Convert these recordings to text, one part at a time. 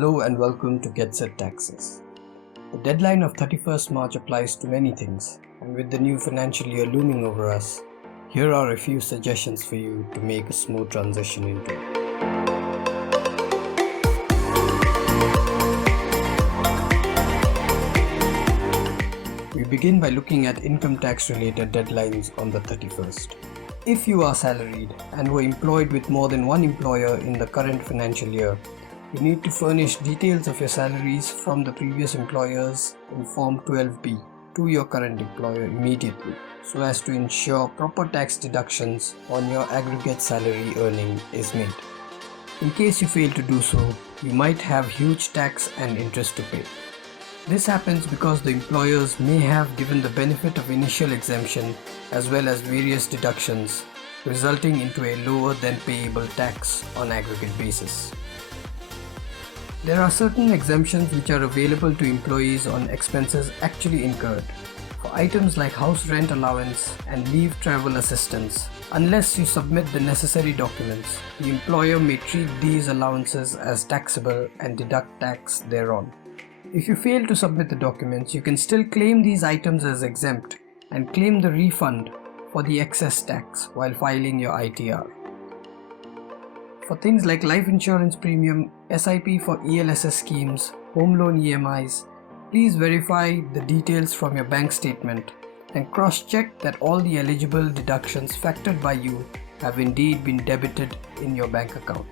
Hello and welcome to Get Set Taxes. The deadline of 31st March applies to many things, and with the new financial year looming over us, here are a few suggestions for you to make a smooth transition into it. We begin by looking at income tax related deadlines on the 31st. If you are salaried and were employed with more than one employer in the current financial year, you need to furnish details of your salaries from the previous employers in Form 12B to your current employer immediately, so as to ensure proper tax deductions on your aggregate salary earning is made. In case you fail to do so, you might have huge tax and interest to pay. This happens because the employers may have given the benefit of initial exemption as well as various deductions, resulting into a lower than payable tax on aggregate basis. There are certain exemptions which are available to employees on expenses actually incurred. For items like house rent allowance and leave travel assistance, unless you submit the necessary documents, the employer may treat these allowances as taxable and deduct tax thereon. If you fail to submit the documents, you can still claim these items as exempt and claim the refund for the excess tax while filing your ITR. For things like life insurance premium, SIP for ELSS schemes, home loan EMIs, please verify the details from your bank statement and cross-check that all the eligible deductions factored by you have indeed been debited in your bank account.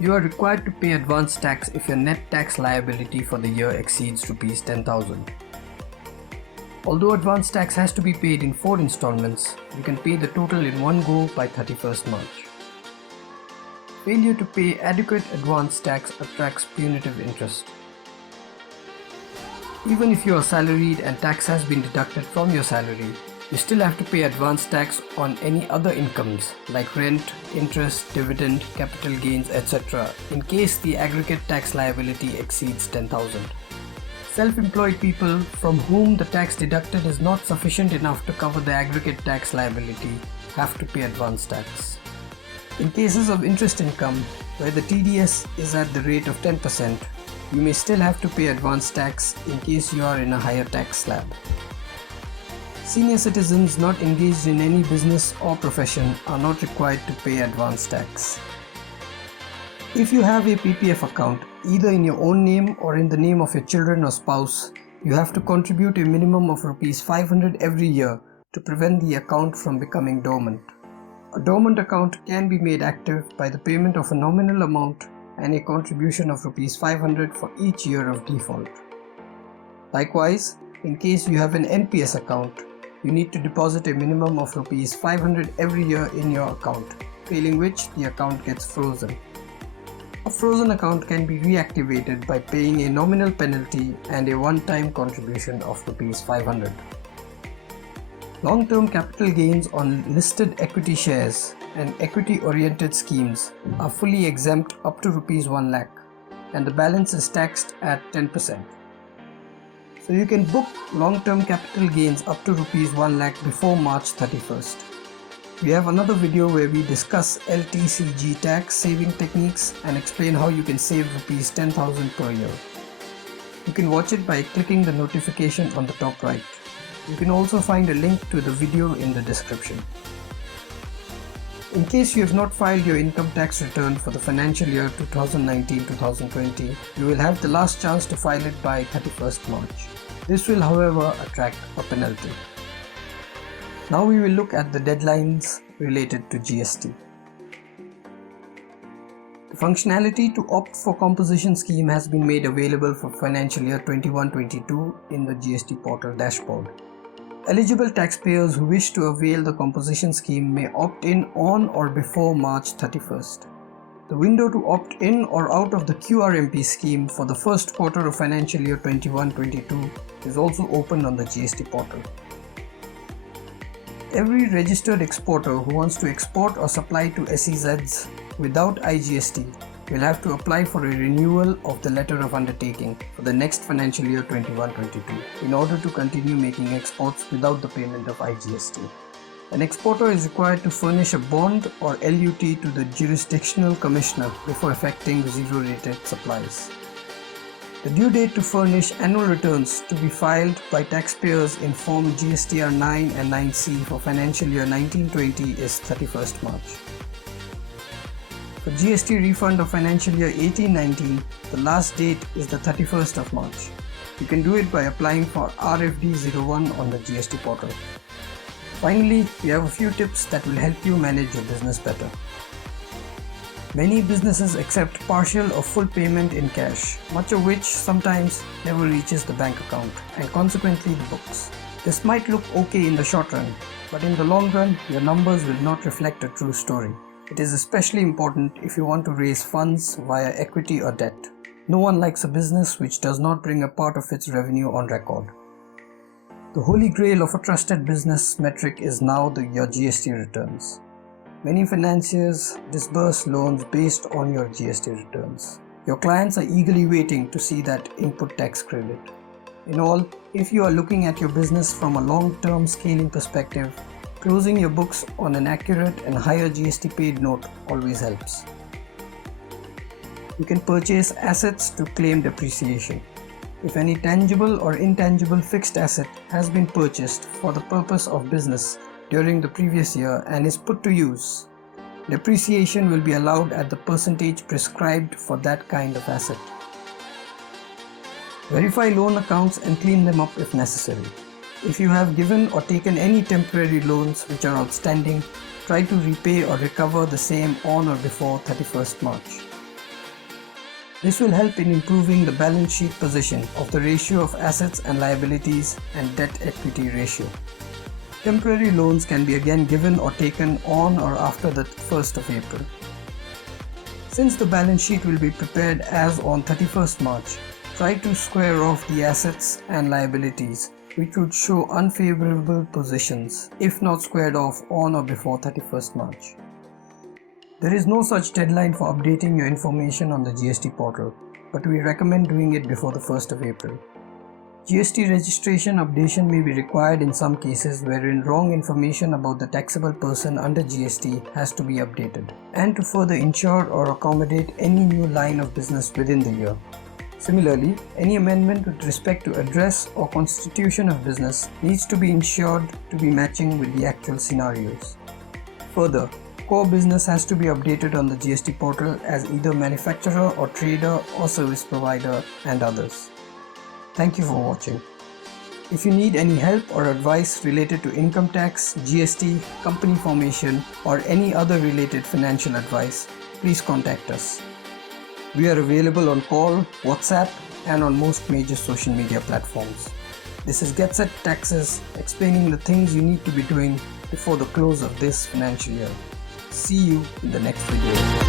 You are required to pay advance tax if your net tax liability for the year exceeds Rs 10,000. Although advance tax has to be paid in 4 installments, you can pay the total in one go by 31st March. Failure to pay adequate advance tax attracts punitive interest. Even if you are salaried and tax has been deducted from your salary, you still have to pay advance tax on any other incomes like rent, interest, dividend, capital gains, etc. in case the aggregate tax liability exceeds 10,000. Self-employed people from whom the tax deducted is not sufficient enough to cover the aggregate tax liability have to pay advance tax. In cases of interest income, where the TDS is at the rate of 10%, you may still have to pay advance tax in case you are in a higher tax slab. Senior citizens not engaged in any business or profession are not required to pay advance tax. If you have a PPF account, either in your own name or in the name of your children or spouse, you have to contribute a minimum of Rs 500 every year to prevent the account from becoming dormant. A dormant account can be made active by the payment of a nominal amount and a contribution of Rs 500 for each year of default. Likewise, in case you have an NPS account, you need to deposit a minimum of Rs 500 every year in your account, failing which the account gets frozen. A frozen account can be reactivated by paying a nominal penalty and a one-time contribution of Rs 500. Long-term capital gains on listed equity shares and equity-oriented schemes are fully exempt up to Rs 1 lakh, and the balance is taxed at 10%. So you can book long-term capital gains up to Rs 1 lakh before March 31st. We have another video where we discuss LTCG tax saving techniques and explain how you can save Rs 10,000 per year. You can watch it by clicking the notification on the top right. You can also find a link to the video in the description. In case you have not filed your income tax return for the financial year 2019-2020, you will have the last chance to file it by 31st March. This will, however, attract a penalty. Now we will look at the deadlines related to GST. The functionality to opt for composition scheme has been made available for financial year 21-22 in the GST portal dashboard. Eligible taxpayers who wish to avail the composition scheme may opt in on or before March 31st. The window to opt in or out of the QRMP scheme for the first quarter of financial year 21-22 is also open on the GST portal. Every registered exporter who wants to export or supply to SEZs without IGST will have to apply for a renewal of the letter of undertaking for the next financial year 21-22 in order to continue making exports without the payment of IGST. An exporter is required to furnish a bond or LUT to the jurisdictional commissioner before effecting zero-rated supplies. The due date to furnish annual returns to be filed by taxpayers in Form GSTR 9 and 9C for financial year 1920 is 31st March. For GST refund of financial year 18-19, the last date is the 31st of March. You can do it by applying for RFD 01 on the GST portal. Finally, we have a few tips that will help you manage your business better. Many businesses accept partial or full payment in cash, much of which sometimes never reaches the bank account and consequently the books. This might look okay in the short run, but in the long run, your numbers will not reflect a true story. It is especially important if you want to raise funds via equity or debt. No one likes a business which does not bring a part of its revenue on record. The holy grail of a trusted business metric is now your GST returns. Many financiers disburse loans based on your GST returns. Your clients are eagerly waiting to see that input tax credit. In all, if you are looking at your business from a long-term scaling perspective, closing your books on an accurate and higher GST paid note always helps. You can purchase assets to claim depreciation. If any tangible or intangible fixed asset has been purchased for the purpose of business during the previous year and is put to use, depreciation will be allowed at the percentage prescribed for that kind of asset. Verify loan accounts and clean them up if necessary. If you have given or taken any temporary loans which are outstanding, try to repay or recover the same on or before 31st March. This will help in improving the balance sheet position of the ratio of assets and liabilities and debt-equity ratio. Temporary loans can be again given or taken on or after the 1st of April. Since the balance sheet will be prepared as on 31st March, try to square off the assets and liabilities which would show unfavorable positions if not squared off on or before 31st March. There is no such deadline for updating your information on the GST portal, but we recommend doing it before the 1st of April. GST registration updation may be required in some cases wherein wrong information about the taxable person under GST has to be updated, and to further ensure or accommodate any new line of business within the year. Similarly, any amendment with respect to address or constitution of business needs to be ensured to be matching with the actual scenarios. Further, core business has to be updated on the GST portal as either manufacturer or trader or service provider and others. Thank you for watching. If you need any help or advice related to income tax, GST, company formation, or any other related financial advice, please contact us. We are available on call, WhatsApp, and on most major social media platforms. This is GetSet Taxes, explaining the things you need to be doing before the close of this financial year. See you in the next video.